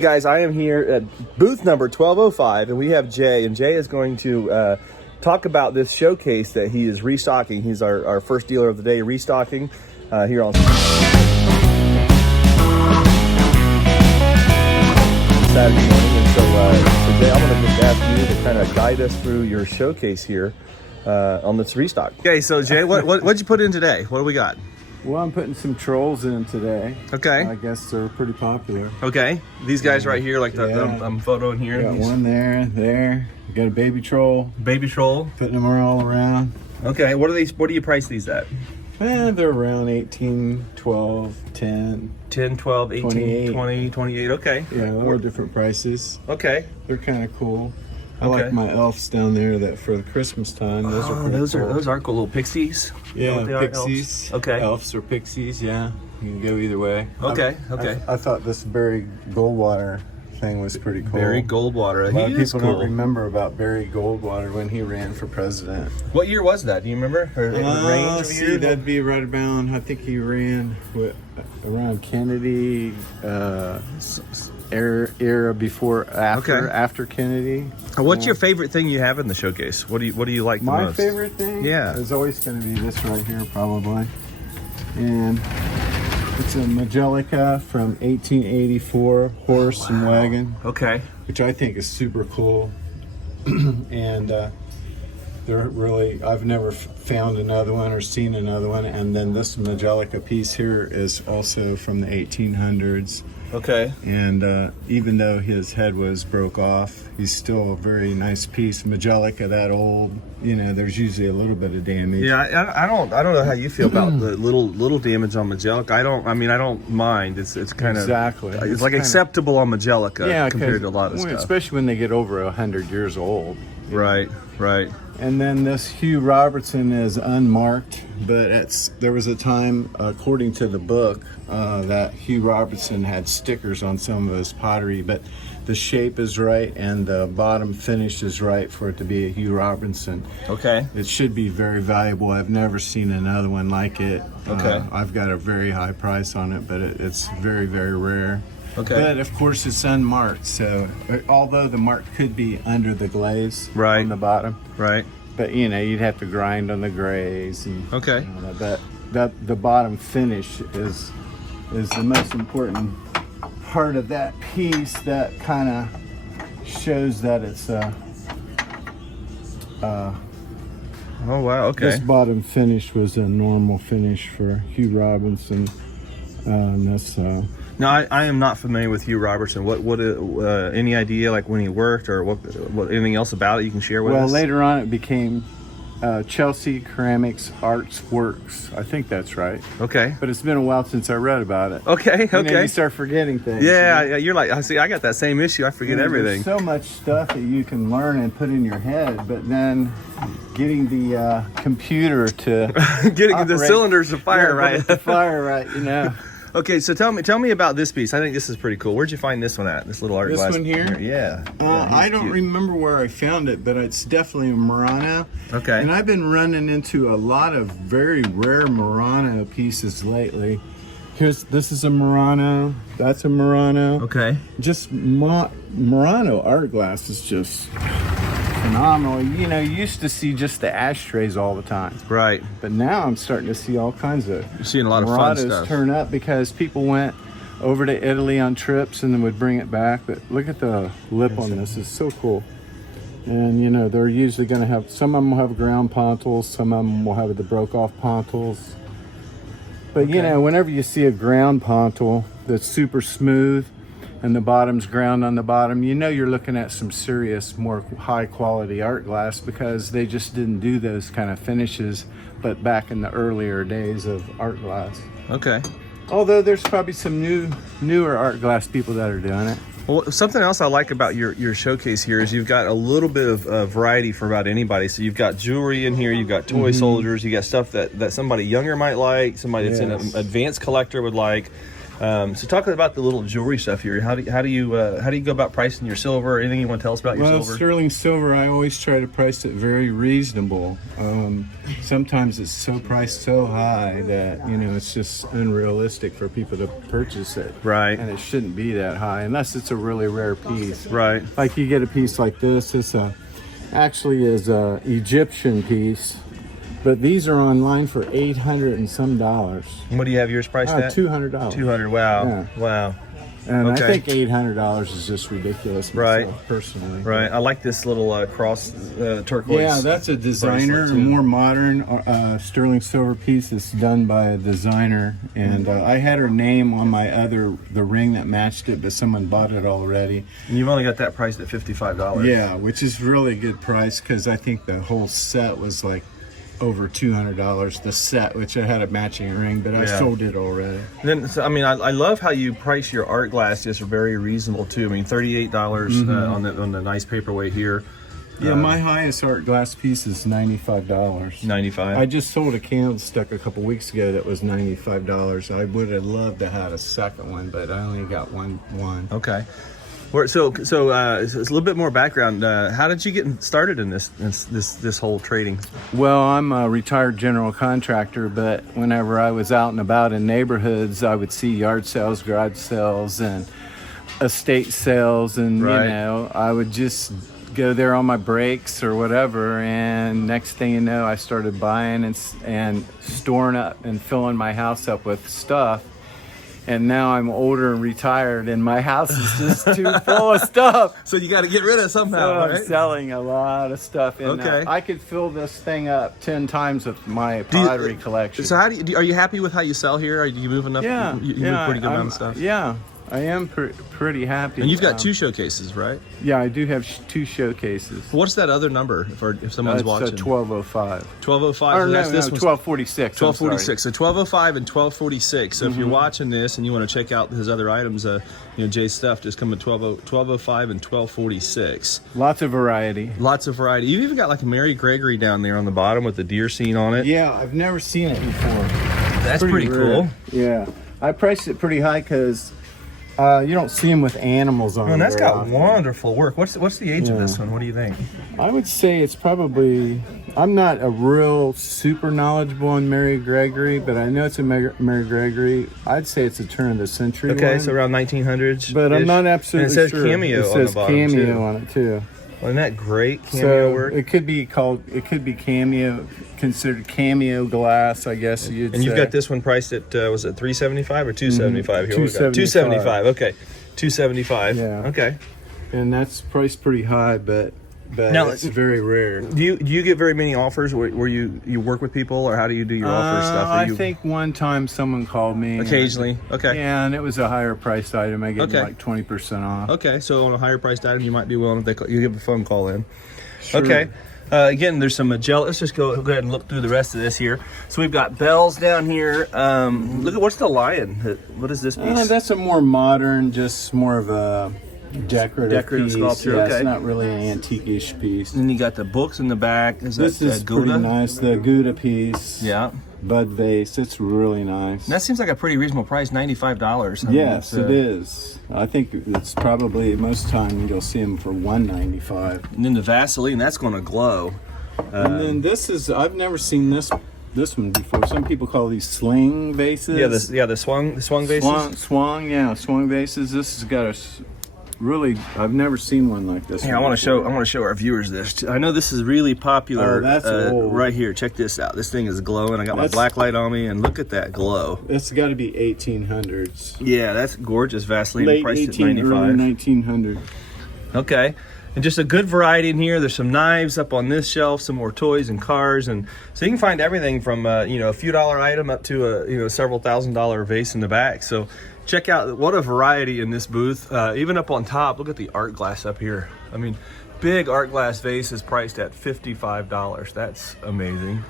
Guys, I am here at booth number 1205, and we have Jay, and Jay is going to talk about this showcase that he is restocking. He's our first dealer of the day restocking here on Saturday morning. And so Jay, I'm going to just ask you to kind of guide us through your showcase here on this restock. Okay, so Jay, what'd you put in today? What do we got? Well, I'm putting some trolls in today. Okay. I guess they're pretty popular. Okay. These guys right here, like the photo in here. Got one there. Got a baby troll. Baby troll. Putting them all around. Okay. What do you price these at? They're around 18, 12, 10. 10, 12, 18, 28. 20, 28. Okay. Yeah, all different prices. Okay. They're kind of cool. I like my elves down there that for the Christmas time. Those are cool little pixies. Yeah, pixies. Elves? Okay. Elves or pixies, yeah. You can go either way. Okay, I thought this Barry Goldwater thing was pretty cool. Barry Goldwater. A lot of people don't remember about Barry Goldwater when he ran for president. What year was that? Do you remember? Or range of years? That'd be right about, I think he ran around Kennedy, era before, after Kennedy. What's your favorite thing you have in the showcase? What do you like the most? My favorite thing? Yeah. Is always going to be this right here, probably. And it's a Majelica from 1884, horse and wagon. Okay. Which I think is super cool. And they're really, I've never found another one or seen another one. And then this Majelica piece here is also from the 1800s. Okay. And even though his head was broke off, he's still a very nice piece. Majelica, that old, there's usually a little bit of damage. Yeah, I don't know how you feel about the little damage on Majelica. I don't mind. It's kind of exactly. It's like acceptable on Majelica compared to a lot of stuff. Especially when they get over 100 years old. Right. And then this Hugh Robertson is unmarked, but there was a time, according to the book, that Hugh Robertson had stickers on some of his pottery, but the shape is right and the bottom finish is right for it to be a Hugh Robertson. Okay. It should be very valuable. I've never seen another one like it. Okay. I've got a very high price on it, but it's very, very rare. Okay. But of course it's unmarked, so although the mark could be under the glaze on the bottom. Right. But you'd have to grind on the grays and okay. That the bottom finish is the most important part of that piece that kind of shows that it's oh wow, okay. This bottom finish was a normal finish for Hugh Robinson. And that's Now, I am not familiar with Hugh Robertson. What any idea like when he worked or what anything else about it you can share with us? Well, later on it became Chelsea Ceramics Arts Works. I think that's right. Okay. But it's been a while since I read about it. Okay. You start forgetting things. Yeah, you're like, I see, I got that same issue. I forget everything. There's so much stuff that you can learn and put in your head, but then getting the computer to getting the cylinders to fire right. To fire right, Okay, so tell me about this piece. I think this is pretty cool. Where'd you find this one at? This little art glass. This one here? Yeah. I don't remember where I found it, but it's definitely a Murano. Okay. And I've been running into a lot of very rare Murano pieces lately. This is a Murano. That's a Murano. Okay. Just Murano art glass is just phenomenal. You used to see just the ashtrays all the time. Right. But now I'm starting to see all kinds of You're seeing a lot of fun stuff turn up because people went over to Italy on trips and then would bring it back. But look at the lip on this. It's so cool. And they're usually going to have, some of them will have ground pontils, some of them will have the broke off pontils. But whenever you see a ground pontil that's super smooth and the bottom's ground on the bottom, you're looking at some serious, more high quality art glass because they just didn't do those kind of finishes, but back in the earlier days of art glass. Okay. Although there's probably some newer art glass people that are doing it. Well, something else I like about your showcase here is you've got a little bit of variety for about anybody. So you've got jewelry in here, you've got toy soldiers, you got stuff that somebody younger might like, somebody that's an advanced collector would like. So talk about the little jewelry stuff here. How do you go about pricing your silver? Anything you want to tell us about your Well, silver? sterling silver, I always try to price it very reasonable. Sometimes it's so priced so high that, you know, it's just unrealistic for people to purchase it. Right. And it shouldn't be that high unless it's a really rare piece. Right. Like you get a piece like this. This actually is a Egyptian piece, but these are online for $800 and some dollars. What do you have yours priced at? $200. $200. Wow. Yeah. Wow. And Okay. I think $800 is just ridiculous Right. myself, personally. Right. I like this little cross turquoise. Yeah, that's a designer, bracelet, too. more modern sterling silver piece. It's done by a designer, and I had her name on the ring that matched it, but someone bought it already. And you've only got that priced at $55. Yeah, which is really good price because I think the whole set was like over $200. The set, which I had a matching ring, but I Yeah. sold it already. Then, so, I mean, I love how you price your art glass just very reasonable too. I mean, $38 on the nice paperweight here. Yeah, my highest art glass piece is $95. 95. I just sold a candlestick a couple weeks ago that was $95. I would have loved to have a second one, but I only got one. Okay. So it's a little bit more background. How did you get started in this whole trading? Well, I'm a retired general contractor, but whenever I was out and about in neighborhoods, I would see yard sales, garage sales, and estate sales, and Right. you know, I would just go there on my breaks or whatever, and next thing you know, I started buying and storing up and filling my house up with stuff. And now I'm older and retired, and my house is just too full of stuff. So you got to get rid of it So somehow, I'm right? selling a lot of stuff. And Okay. I could fill this thing up 10 times with my pottery collection. So are you happy with how you sell here? Are you moving up? Yeah, you move a pretty good amount of stuff. Yeah, I am pretty happy. And you've got two showcases, right? Yeah, I do have two showcases. What's that other number if someone's It's watching? 1205. 1205. Or so no, that's this no, one's 1246. 1246. So 1205 and 1246. So if you're watching this and you want to check out his other items, Jay's stuff, just come at 1205 and 1246. Lots of variety. Lots of variety. You've even got like a Mary Gregory down there on the bottom with the deer scene on it. Yeah, I've never seen it before. That's pretty rare. cool. Yeah, I priced it pretty high because you don't see them with animals on. And that's very got often. wonderful work. What's the age of this one? What do you think? I would say it's probably. I'm not a real super knowledgeable on Mary Gregory, but I know it's a Mary Gregory. I'd say it's a turn of the century. Okay, one, so around 1900s. but I'm not absolutely And it says sure. cameo It on says the bottom cameo too. on it too. Wasn't that great cameo So work? it could be cameo, considered cameo glass, I guess you'd say. And you've got this one priced at was it $375 or $275? Here we go. $275. $275. Okay, $275. Yeah. Okay. And that's priced pretty high, but Now, it's very rare. Do you get very many offers where you work with people, or how do you do your offer stuff? I think one time someone called me. Occasionally. Okay. Yeah, and it was a higher priced item. I gave them like 20% off. Okay, so on a higher priced item, you might be willing if you give a phone call in. Sure. Okay. Again, there's some Magellan. Let's just go ahead and look through the rest of this here. So we've got bells down here. Look at what's the lion? What is this piece? That's a more modern, just more of a decorative piece. sculpture. Yeah, Okay. It's not really an antique-ish piece. And you got the books in the back. This that is pretty Gouda? nice. The Gouda piece. Yeah. Bud vase. It's really nice. And that seems like a pretty reasonable price, $95. Yes, it is. I think it's probably most time you'll see them for $195. And then the Vaseline, that's going to glow. And then this is, I've never seen this one before. Some people call these sling vases. Yeah, the swung vases. Swung vases. This has got really, I've never seen one like this. Here, I want to show our viewers this. I know this is really popular. Oh, that's old. Right here. Check this out. This thing is glowing. I got my black light on me, and look at that glow. It's got to be 1800s. Yeah, that's gorgeous Vaseline. Late Priced at 18, early $95. 1900. Okay. And just a good variety in here. There's some knives up on this shelf, some more toys and cars, and so you can find everything from a few dollar item up to a several $1,000 vase in the back. So check out what a variety in this booth. Even up on top, look at the art glass up here. I mean, big art glass vase is priced at $55. That's amazing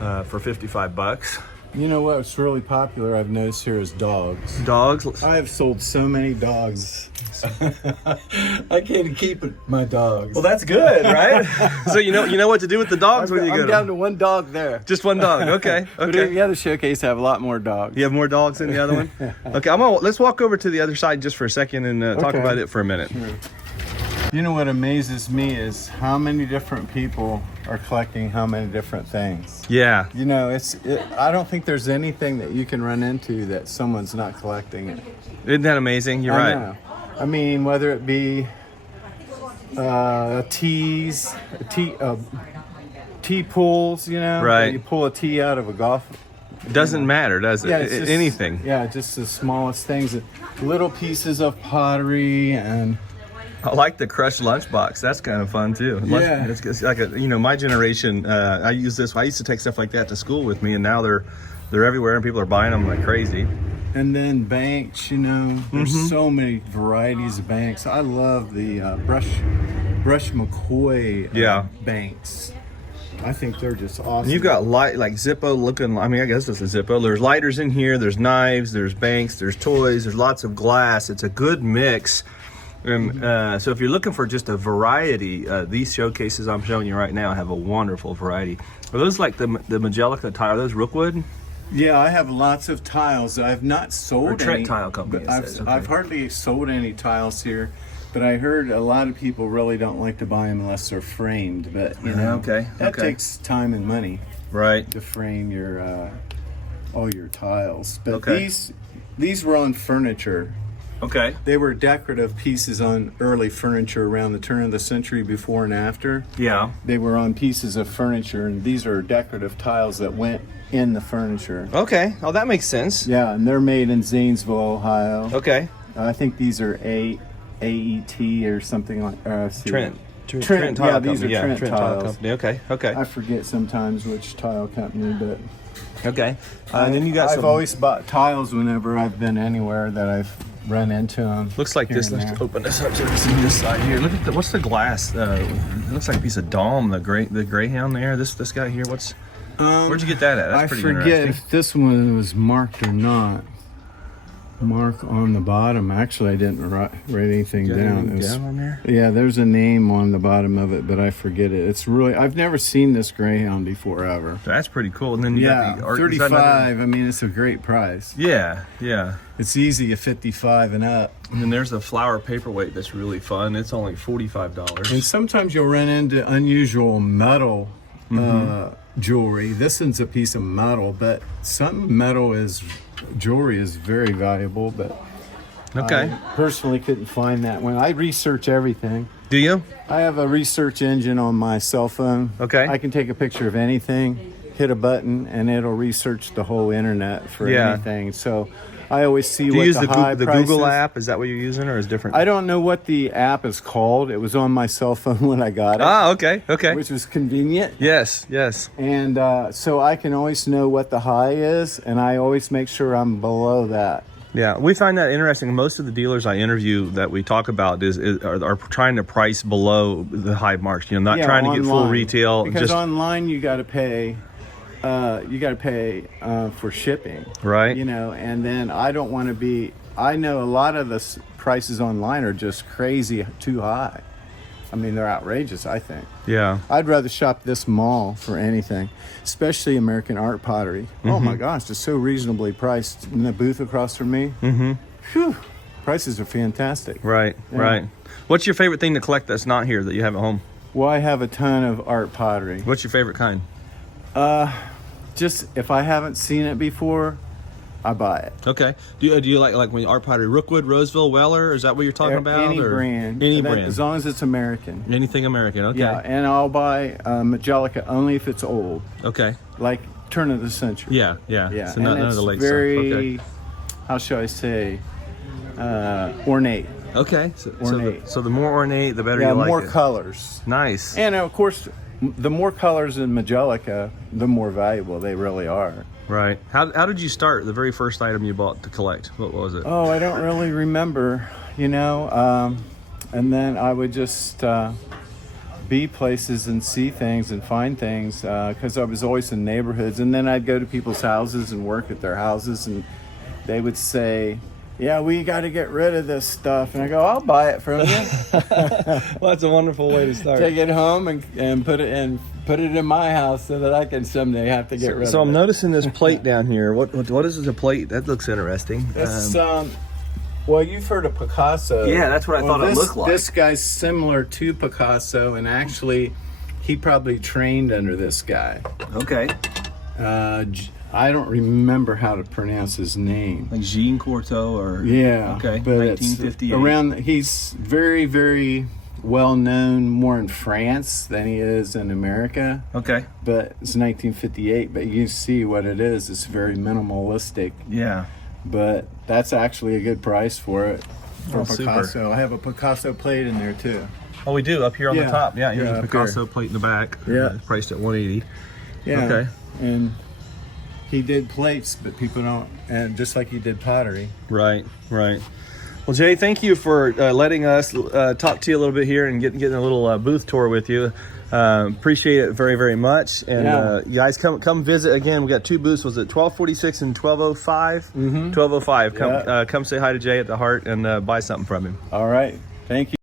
for $55. You know what's really popular I've noticed here is dogs. Dogs? I have sold so many dogs. I can't keep my dogs. Well, that's good, right? So you know what to do with the dogs when you get I'm down them. to one dog there. Just one dog. Okay. But Okay. the other showcase, I have a lot more dogs. You have more dogs than the other one? Okay. Let's walk over to the other side just for a second and talk Okay. about it for a minute. Sure. You know what amazes me is how many different people are collecting how many different things. Yeah. You know, I don't think there's anything that you can run into that someone's not collecting it. Isn't that amazing? You're right. know. I mean, whether it be tees, tee pulls, you know, Right. You pull a tee out of a golf. Doesn't matter, does it? Yeah, it's just, Anything. Yeah, just the smallest things, little pieces of pottery and. I like the crushed lunchbox. That's kind of fun too. Yeah. It's like my generation. I use this. I used to take stuff like that to school with me, and now they're everywhere, and people are buying them like crazy. And then banks, you know, there's so many varieties of banks. I love the Brush McCoy banks. I think they're just awesome. And you've got like Zippo looking. I mean, I guess it's a Zippo. There's lighters in here. There's knives. There's banks. There's toys. There's lots of glass. It's a good mix. And so if you're looking for just a variety, these showcases I'm showing you right now have a wonderful variety. Are those like the Majelica tile? Are those Rookwood? Yeah, I have lots of tiles. I've not sold Or Trent any. Tile Company, But it says, okay. I've hardly sold any tiles here, but I heard a lot of people really don't like to buy them unless they're framed. But you know, that takes time and money Right. to frame your all your tiles. But Okay. these were on furniture. Okay. They were decorative pieces on early furniture around the turn of the century, before and after. Yeah. They were on pieces of furniture, and these are decorative tiles that went in the furniture. Okay. Oh, that makes sense. Yeah, and they're made in Zanesville, Ohio. Okay. I think these are AET or something like. Trent Trent. Tile Yeah, Company. these are Trent Tile tiles. Company. Okay. Okay. I forget sometimes which tile company, but Okay. And then you got I've some. always bought tiles whenever I've been anywhere that I've run into them. Looks like here this. and Let's there. open this up so we can see this side here. Look at what's the glass? It looks like a piece of Dom, the Greyhound there. This guy here. Where'd you get that at? That's I pretty forget interesting. if this one was marked or not. Mark on the bottom. Actually, I didn't write anything Got down. anything It was- down on there? Yeah, there's a name on the bottom of it, but I forget it. It's really, I've never seen this Greyhound before ever. That's pretty cool. And then you Yeah, got the art. is that 35. I mean, it's a great price. Yeah, yeah. It's easy at 55 and up. And then there's a flower paperweight that's really fun. It's only $45. And sometimes you'll run into unusual metal jewelry. This one's a piece of metal, but some metal jewelry is very valuable, but Okay. I personally couldn't find that one. I research everything. Do you? I have a research engine on my cell phone. Okay. I can take a picture of anything, hit a button, and it'll research the whole internet for Yeah. anything. So I always see Do you what use the high the prices. Google app? Is that what you're using, or is it different? I don't know what the app is called. It was on my cell phone when I got it, Ah, okay, okay. which was convenient. Yes, yes. And so I can always know what the high is, and I always make sure I'm below that. Yeah, we find that interesting. Most of the dealers I interview that we talk about are trying to price below the high marks. You know, not trying to get full online. retail. Because just online you got to pay. For shipping, Right. You know, and then I don't want to be. I know a lot of the prices online are just crazy, too high. I mean, they're outrageous. I think. yeah. I'd rather shop this mall for anything, especially American art pottery. Oh my gosh, it's so reasonably priced. In the booth across from me, Phew, prices are fantastic. Right, Yeah. right. What's your favorite thing to collect that's not here that you have at home? Well, I have a ton of art pottery. What's your favorite kind? Just if I haven't seen it before, I buy it. Okay. Do you like when art pottery Rookwood, Roseville, Weller? Is that what you're talking about? Any or brand. Any That- brand. As long as it's American. Anything American. Okay. Yeah, and I'll buy Majelica only if it's old, Okay. like turn of the century. Yeah, yeah. Yeah, So and none of it's the late very, stuff. Okay. how shall I say, ornate. Okay. Ornate. So the more ornate, the better Yeah, you like more it. colors. Nice. And of course, the more colors in Majelica, the more valuable they really are. Right. How did you start? The very first item you bought to collect. What was it? Oh, I don't really remember, you know. And then I would just be places and see things and find things because I was always in neighborhoods, and then I'd go to people's houses and work at their houses, and they would say, yeah, we got to get rid of this stuff, and I go, I'll buy it from you. Well, that's a wonderful way to start. Take it home and put it in my house so that I can someday have to get rid of it. So I'm noticing this plate down here. What is the plate? That looks interesting. It's, well, you've heard of Picasso. Yeah, that's what I thought it looked like. This guy's similar to Picasso, and actually, he probably trained under this guy. Okay. I don't remember how to pronounce his name. Like Jean Cortot or... Yeah. Okay, but 1958. He's very, very well known more in France than he is in America. Okay. But it's 1958, but you see what it is. It's very minimalistic. Yeah. But that's actually a good price for it. For Picasso. Super. I have a Picasso plate in there too. Oh, we do, up here on the top. Yeah, here's a up Picasso plate in the back. Yeah. Priced at $180. Yeah. Okay. And he did plates, but people don't, and just like he did pottery. Right. Well, Jay, thank you for letting us talk to you a little bit here and getting a little booth tour with you. Appreciate it very, very much. And you guys come visit again. We got 2 booths. Was it 1246 and 1205? 1205. Come say hi to Jay at the Heart and buy something from him. All right. Thank you.